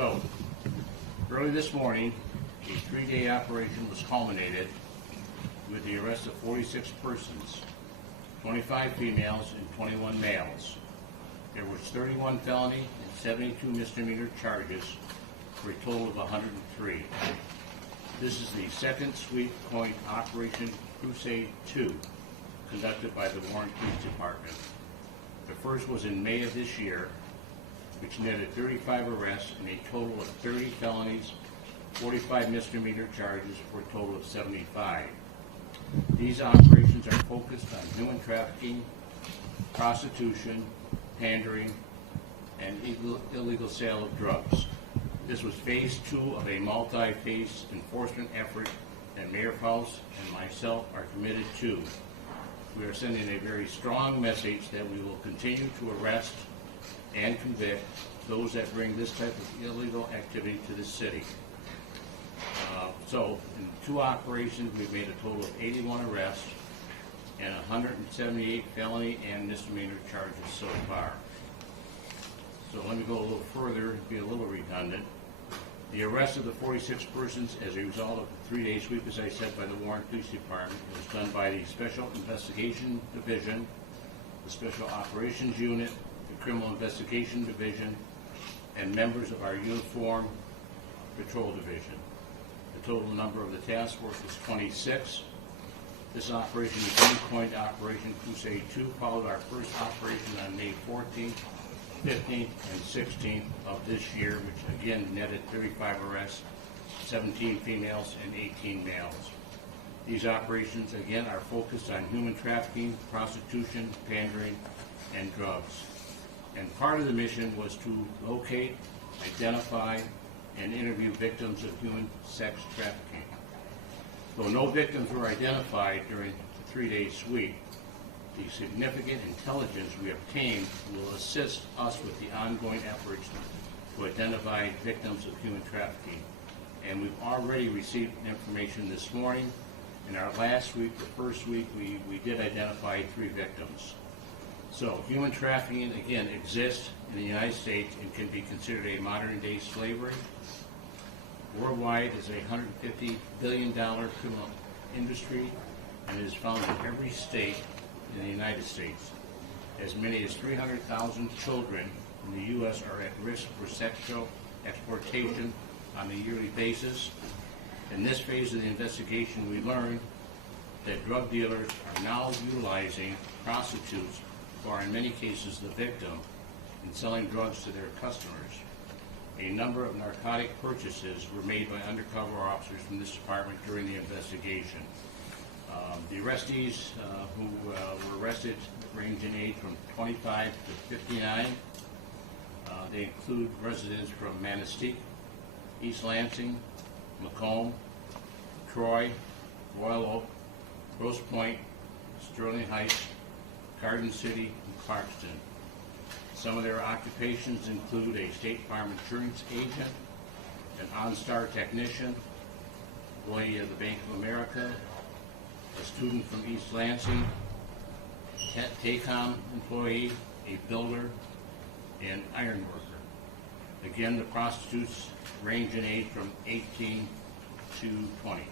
So, early this morning, a 3-day operation was culminated with the arrest of 46 persons, 25 females and 21 males. There was 31 felony and 72 misdemeanor charges for a total of 103. This is the second sweep point Operation Crusade 2 conducted by the Warren Police Department. The first was in May of this year, which netted 35 arrests and a total of 30 felonies, 45 misdemeanor charges for a total of 75. These operations are focused on human trafficking, prostitution, pandering, and illegal sale of drugs. This was phase 2 of a multi-phase enforcement effort that Mayor Paulse and myself are committed to. We are sending a very strong message that we will continue to arrest and convict those that bring this type of illegal activity to the city. So in 2 operations, we've made a total of 81 arrests and 178 felony and misdemeanor charges so far. So let me go a little further and be a little redundant. The arrest of the 46 persons as a result of the 3-day sweep, as I said, by the Warren Police Department, was done by the Special Investigation Division, the Special Operations Unit, the Criminal Investigation Division, and members of our Uniform Patrol Division. The total number of the task force was 26. This operation is Endpoint Operation Crusade 2, followed our first operation on May 14th, 15th, and 16th of this year, which again netted 35 arrests, 17 females and 18 males. These operations again are focused on human trafficking, prostitution, pandering, and drugs. And part of the mission was to locate, identify, and interview victims of human sex trafficking. Though no victims were identified during the 3-day sweep, the significant intelligence we obtained will assist us with the ongoing efforts to identify victims of human trafficking. And we've already received information this morning. In our last week, the first week, we did identify 3 victims. So human trafficking, again, exists in the United States and can be considered a modern-day slavery. Worldwide, it's a $150 billion criminal industry, and it is found in every state in the United States. As many as 300,000 children in the U.S. are at risk for sexual exploitation on a yearly basis. In this phase of the investigation, we learned that drug dealers are now utilizing prostitutes, who are in many cases the victim, in selling drugs to their customers. A number of narcotic purchases were made by undercover officers from this department during the investigation. The arrestees who were arrested range in age from 25 to 59. They include residents from Manistee, East Lansing, Macomb, Troy, Royal Oak, Grosse Pointe, Sterling Heights, Garden City, and Clarkston. Some of their occupations include a State Farm insurance agent, an OnStar technician, employee of the Bank of America, a student from East Lansing, TACOM employee, a builder, and iron worker. Again, the prostitutes range in age from 18 to 20.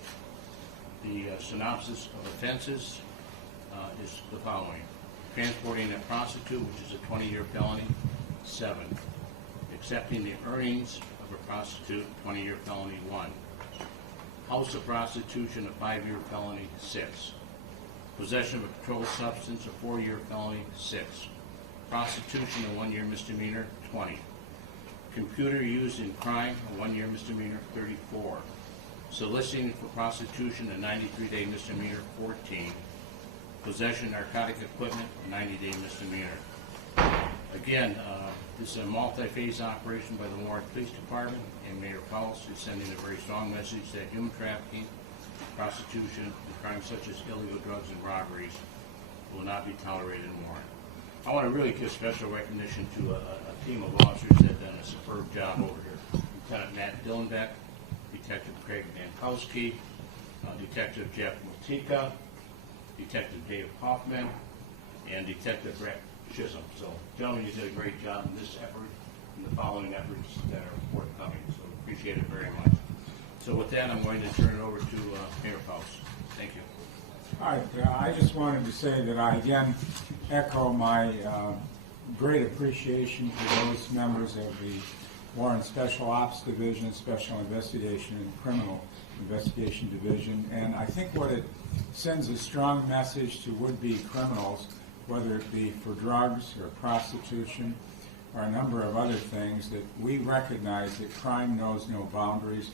The synopsis of offenses is the following. Transporting a prostitute, which is a 20-year felony, 7. Accepting the earnings of a prostitute, 20-year felony, 1. House of prostitution, a 5-year felony, 6. Possession of a controlled substance, a 4-year felony, 6. Prostitution, a 1-year misdemeanor, 20. Computer used in crime, a 1-year misdemeanor, 34. Soliciting for prostitution, a 93-day misdemeanor, 14. Possession of narcotic equipment, a 90-day misdemeanor. Again, this is a multi-phase operation by the Warren Police Department, and Mayor Paulse is sending a very strong message that human trafficking, prostitution, and crimes such as illegal drugs and robberies will not be tolerated in Warren. I want to really give special recognition to a team of officers that have done a superb job over here. Lieutenant Matt Dillenbeck, Detective Craig Dankowski, Detective Jeff Mutika, Detective Dave Hoffman, and Detective Brett Chisholm. So, gentlemen, you did a great job in this effort and the following efforts that are forthcoming. So with that, I'm going to turn it over to Mayor Faust. Thank you. All right, I just wanted to say that I again echo my great appreciation for those members of the Warren Special Ops Division, Special Investigation and Criminal Investigation Division, and I think what it sends a strong message to would-be criminals, whether it be for drugs or prostitution or a number of other things, that we recognize that crime knows no boundaries,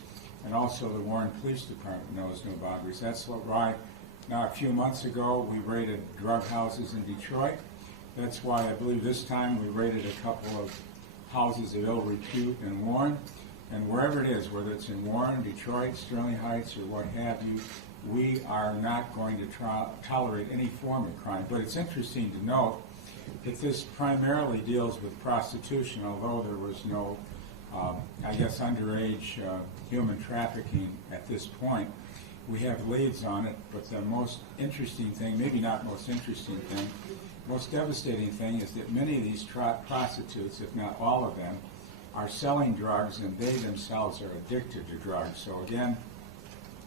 and also the Warren Police Department knows no boundaries. That's why now a few months ago we raided drug houses in Detroit. That's why I believe this time we raided a couple of houses of ill repute in Warren. And wherever it is, whether it's in Warren, Detroit, Sterling Heights, or what have you, we are not going to tolerate any form of crime. But it's interesting to note that this primarily deals with prostitution, although there was no, I guess, underage human trafficking at this point. We have leads on it, but the most interesting thing, maybe not most interesting thing, most devastating thing is that many of these prostitutes, if not all of them, are selling drugs, and they themselves are addicted to drugs. So again,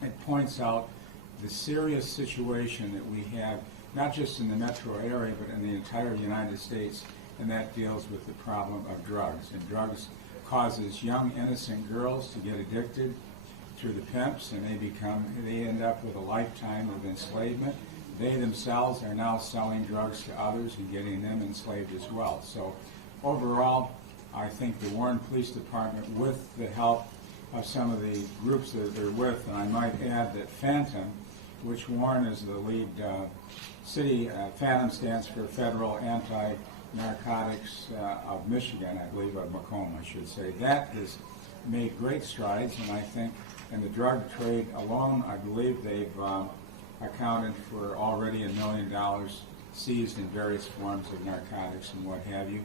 it points out the serious situation that we have, not just in the metro area, but in the entire United States, and that deals with the problem of drugs. And drugs causes young, innocent girls to get addicted through the pimps, and they end up with a lifetime of enslavement. They themselves are now selling drugs to others and getting them enslaved as well. So overall, I think the Warren Police Department, with the help of some of the groups that they're with, and I might add that Phantom, which Warren is the lead city, Phantom stands for Federal Anti-Narcotics of Michigan, I believe, of Macomb, I should say. That has made great strides, and I think in the drug trade alone, I believe they've accounted for already $1 million seized in various forms of narcotics and what have you.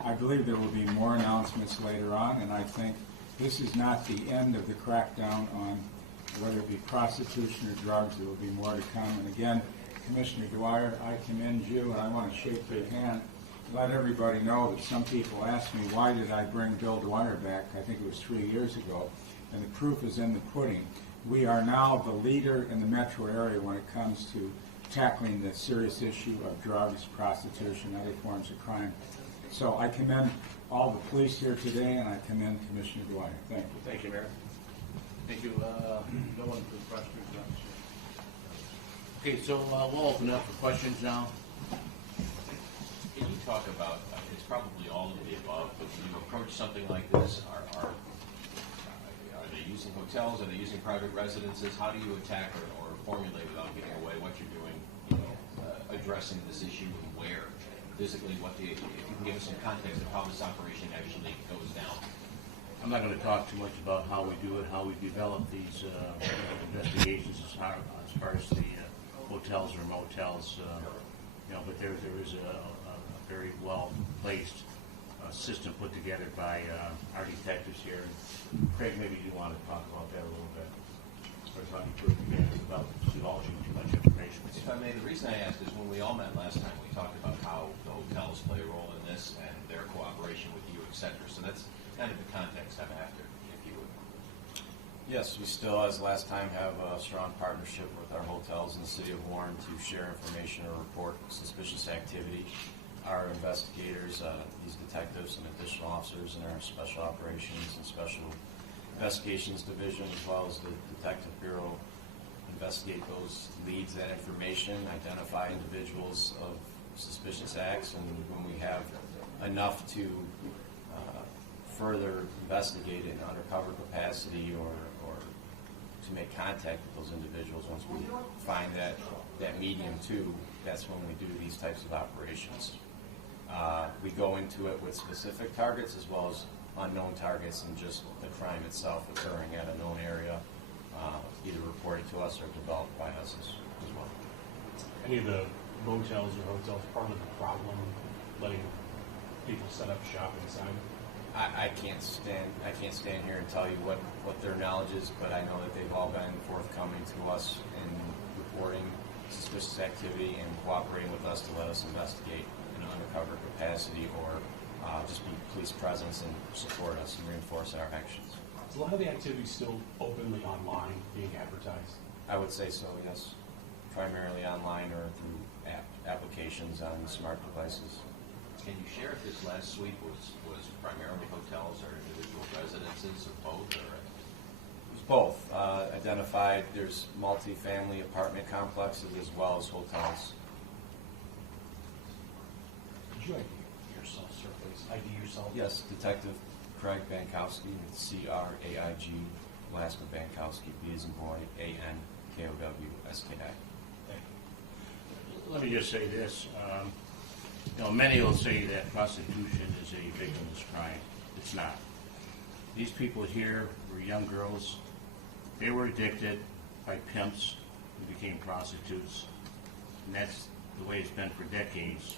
I believe there will be more announcements later on, and I think this is not the end of the crackdown on whether it be prostitution or drugs. There will be more to come. And again, Commissioner Dwyer, I commend you, and I want to shake your hand, let everybody know that some people ask me, why did I bring Bill Dwyer back? I think it was 3 years ago, and the proof is in the pudding. We are now the leader in the metro area when it comes to tackling the serious issue of drugs, prostitution, other forms of crime. So I commend all the police here today, and I commend Commissioner Dwyer. Thank you. Thank you, Mayor. Thank you. No one for questions? Okay, so we'll open up for questions now. Can you talk about, it's probably all of the above, but when you approach something like this, are they using hotels? Are they using private residences? How do you attack or formulate without giving away what you're doing, addressing this issue and where? Physically, if you can give us some context of how this operation actually goes down. I'm not going to talk too much about how we do it, how we develop these investigations as far as the hotels or motels, but there is a very well-placed system put together by our detectives here. Craig, maybe you want to talk about that a little bit, as far as how you put it together without divulging too much information. If I may, the reason I asked is when we all met last time, we talked about how the hotels play a role in this and their cooperation with you, et cetera. So that's kind of the context I'm after, if you would. Yes, we still, as last time, have a strong partnership with our hotels in the city of Warren to share information or report suspicious activity. Our investigators, these detectives and additional officers in our Special Operations and Special Investigations Division, as well as the Detective Bureau, investigate those leads, that information, identify individuals of suspicious acts, and when we have enough to further investigate in undercover capacity or to make contact with those individuals, once we find that medium too, that's when we do these types of operations. We go into it with specific targets as well as unknown targets and just the crime itself occurring at a known area, either reported to us or developed by us as well. Any of the motels or hotels part of the problem, letting people set up shop inside? I can't stand here and tell you what their knowledge is, but I know that they've all been forthcoming to us in reporting suspicious activity and cooperating with us to let us investigate in an undercover capacity or just be police presence and support us and reinforce our actions. Is a lot of the activity still openly online being advertised? I would say so, yes. Primarily online or through applications on smart devices. Can you share if this last sweep was primarily hotels or individual residences or both? Or It's both. Identified, there's multi-family apartment complexes as well as hotels. Could you ID yourself, sir, please? ID yourself? Yes, Detective Craig Bankowski, it's C-R-A-I-G, last of Bankowski, B as in boy, A-N-K-O-W-S-K-I. Let me just say this. Many will say that prostitution is a victimless crime. It's not. These people here were young girls. They were addicted by pimps who became prostitutes. And that's the way it's been for decades.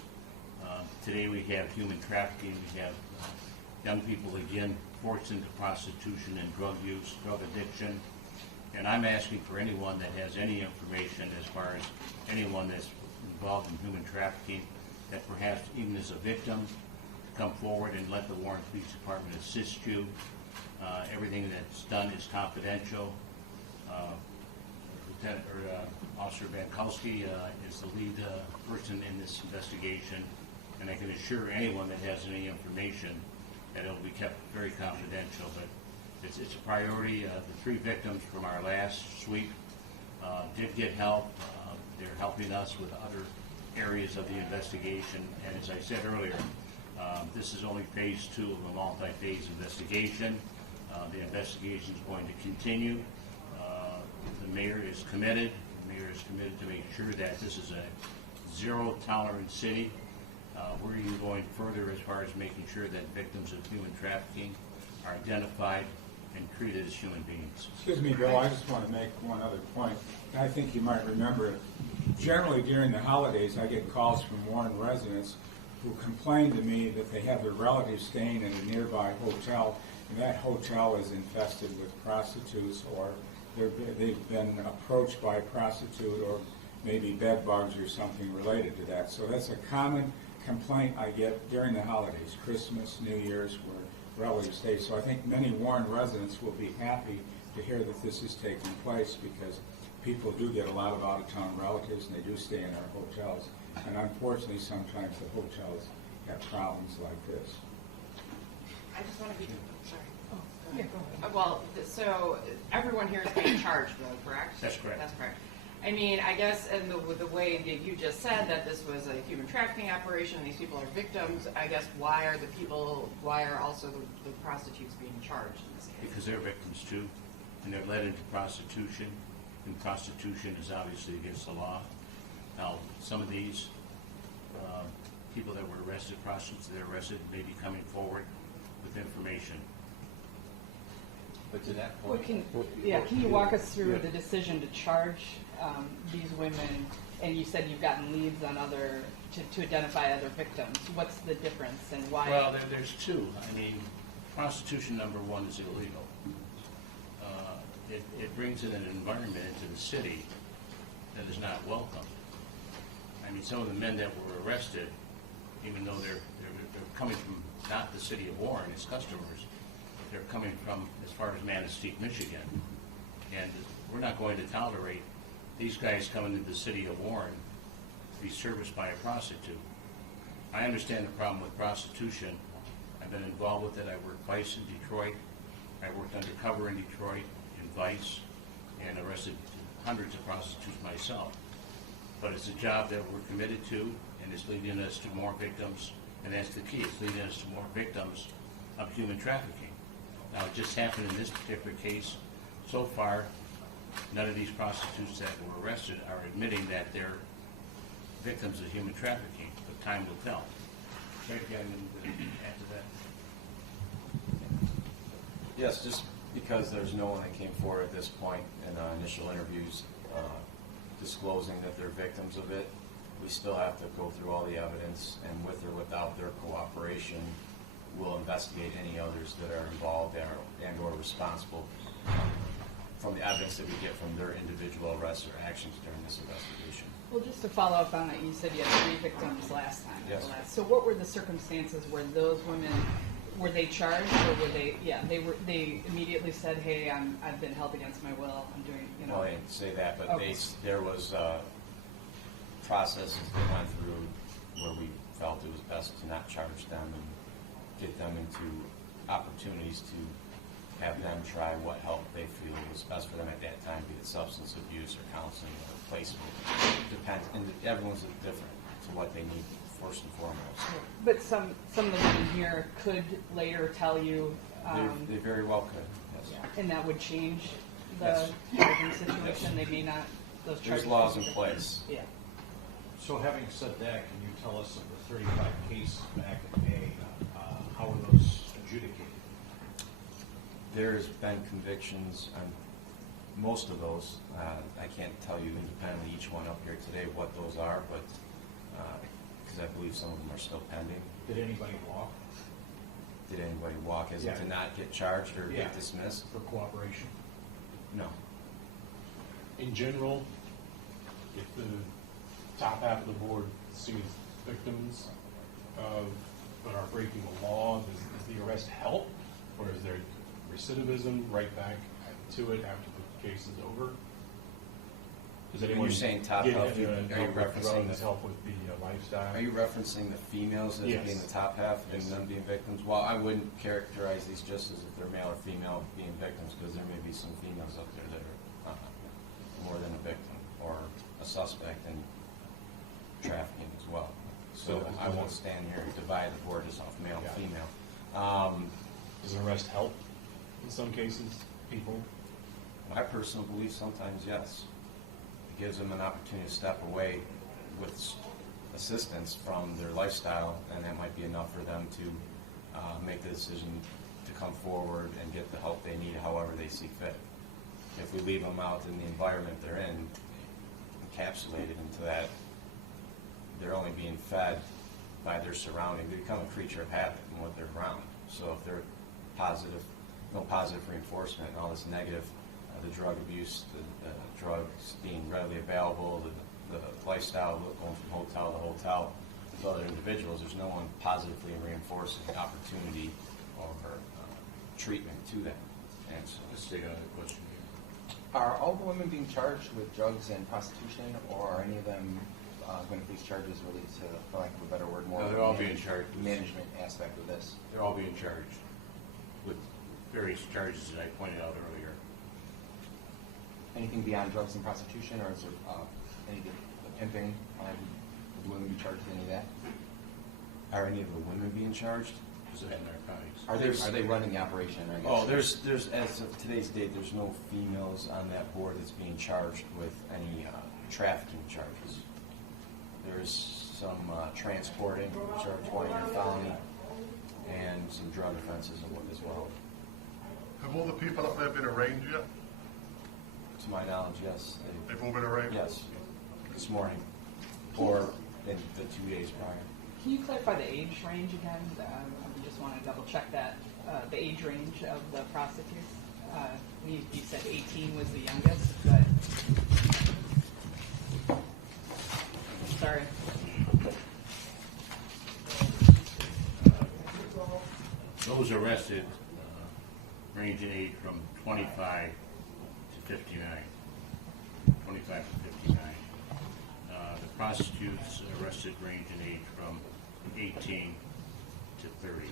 Today we have human trafficking. We have young people, again, forced into prostitution and drug use, drug addiction. And I'm asking for anyone that has any information as far as anyone that's involved in human trafficking, that perhaps even as a victim, come forward and let the Warren Police Department assist you. Everything that's done is confidential. Officer Bankowski is the lead person in this investigation, and I can assure anyone that has any information that it will be kept very confidential. But it's a priority. The 3 victims from our last sweep did get help. They're helping us with other areas of the investigation. And as I said earlier, this is only phase 2 of a multi-phase investigation. The investigation is going to continue. The mayor is committed. The mayor is committed to make sure that this is a zero-tolerance city. We're even going further as far as making sure that victims of human trafficking are identified and treated as human beings. Excuse me, Bill, I just want to make one other point. I think you might remember it. Generally during the holidays, I get calls from Warren residents who complain to me that they have their relatives staying in a nearby hotel, and that hotel is infested with prostitutes, or they've been approached by a prostitute, or maybe bed bugs or something related to that. So that's a common complaint I get during the holidays, Christmas, New Year's, where relatives stay. So I think many Warren residents will be happy to hear that this is taking place, because people do get a lot of out-of-town relatives, and they do stay in our hotels. And unfortunately, sometimes the hotels have problems like this. I just want to be, sorry. Well, so everyone here is being charged, though, correct? That's correct. That's correct. I mean, I guess, and the way that you just said that this was a human trafficking operation, these people are victims, I guess, why are also the prostitutes being charged in this case? Because they're victims too, and they're led into prostitution, and prostitution is obviously against the law. Now, some of these people that were arrested, prostitutes that are arrested, may be coming forward with information. but to that Well, point, can you walk us through the decision to charge these women? And you said you've gotten leads on to identify other victims. What's the difference and why? Well, there's 2. I mean, prostitution, number 1, is illegal. It brings in an environment into the city that is not welcome. I mean, some of the men that were arrested, even though they're coming from not the city of Warren as customers, they're coming from as far as Manistee, Michigan. And we're not going to tolerate these guys coming into the city of Warren to be serviced by a prostitute. I understand the problem with prostitution. I've been involved with it. I worked Vice in Detroit. I worked undercover in Detroit, in Vice, and arrested hundreds of prostitutes myself. But it's a job that we're committed to, and it's leading us to more victims, and that's the key. It's leading us to more victims of human trafficking. Now, it just happened in this particular case. So far, none of these prostitutes that were arrested are admitting that they're victims of human trafficking, but time will tell. Craig, you got anything to add to that? Yes, just because there's no one that came forward at this point in initial interviews disclosing that they're victims of it, we still have to go through all the evidence, and with or without their cooperation, we'll investigate any others that are involved and or responsible from the evidence that we get from their individual arrests or actions during this investigation. Well, just to follow up on that, you said you had 3 victims last time. Yes. So what were the circumstances where those women were they charged, or were they, yeah, they immediately said, hey, I've been held against my will, I'm doing, you know. Well, I didn't say that, but Okay. there was processes they went through where we felt it was best to not charge them and get them into opportunities to have them try what help they feel was best for them at that time, be it substance abuse or counseling or placement. Depends, and everyone's different to what they need first and foremost. But some of the women here could later tell you, They very well could, yes. and that would change the Yes. charging situation, they may not, those charges. There's laws in place. Yeah. So having said that, can you tell us of the 35 cases back in May, how were those adjudicated? There's been convictions on most of those. I can't tell you independently each one up here today what those are, but, because I believe some of them are still pending. Did anybody walk Did anybody walk as in Yeah. to not get charged or Yeah. get dismissed? for cooperation? No. In general, if the top half of the board sees victims of, that are breaking the law, does the arrest help? Or is there recidivism right back to it after the case is over? Does When anyone you're saying top get, half, are you help with referencing drugs, the, help with the lifestyle? are you referencing the females as Yes. being the top half and Yes. them being victims? Well, I wouldn't characterize these just as if they're male or female being victims, because there may be some females out there that are more than a victim or a suspect in trafficking as well. So I won't stand here and divide the board just off male and Yeah. female. Does an arrest help in some cases, people? My personal belief, sometimes yes. It gives them an opportunity to step away with assistance from their lifestyle, and that might be enough for them to make the decision to come forward and get the help they need however they see fit. If we leave them out in the environment they're in, encapsulated into that, they're only being fed by their surrounding. They become a creature of habit in what they're around. So if they're positive, no positive reinforcement, and all this negative, the drug abuse, the drugs being readily available, the lifestyle going from hotel to hotel with other individuals, there's no one positively reinforcing the opportunity or treatment to them. And so, Let's take another question here. Are all the women being charged with drugs and prostitution, or are any of them going to face charges related to, for lack of a better word, more No, they're all being charged. management aspect of this? They're all being charged with various charges that I pointed out earlier. Anything beyond drugs and prostitution, or is there anything, the pimping, would the women be charged with any of that? are any of the women being charged? Is it narcotics? Are they running the operation, I guess? Oh, there's, as of today's date, there's no females on that board that's being charged with any trafficking charges. There's some transporting, which are 20-year felony, and some drug offenses as well. Have all the people up there been arraigned yet? To my knowledge, yes. They've all been arraigned? Yes, this morning, or in the 2 days prior. Can you clarify the age range again? I just want to double check that, the age range of the prostitutes. You said 18 was the youngest, but, sorry. Those arrested range in age from 25 to 59. 25 to 59. The prostitutes arrested range in age from 18 to 30.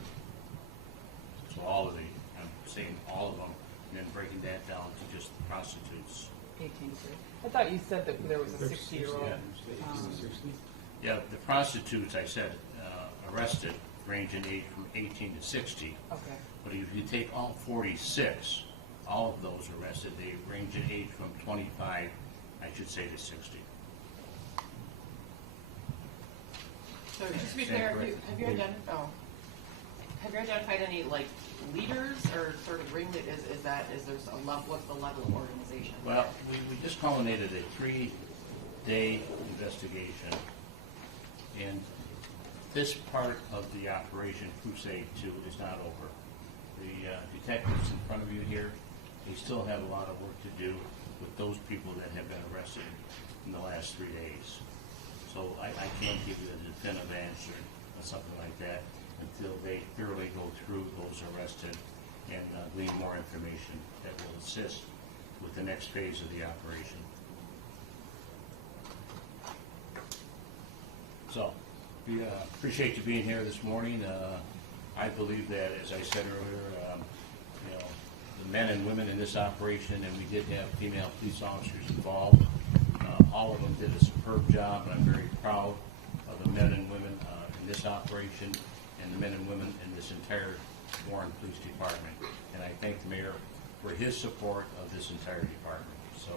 So all of the, I'm saying all of them, and then breaking that down to just the prostitutes. 18 to 30. I thought you said that there was a 60-year-old. Yeah, the prostitutes, I said, arrested range in age from 18 to 60. Okay. But if you take all 46, all of those arrested, they range in age from 25, I should say, to 60. So just to be clear, have you identified any like leaders or sort of ringleaders? Is there a level? What's the level of organization? Well, we just culminated a 3-day investigation, and this part of the Operation Crusade 2 is not over. The detectives in front of you here, they still have a lot of work to do with those people that have been arrested in the last 3 days. So I can't give you a definitive answer or something like that until they thoroughly go through those arrested and glean more information that will assist with the next phase of the operation. So, we appreciate you being here this morning. I believe that, as I said earlier, you know, the men and women in this operation, and we did have female police officers involved, all of them did a superb job, and I'm very proud of the men and women in this operation and the men and women in this entire Warren Police Department. And I thank the mayor for his support of this entire department. So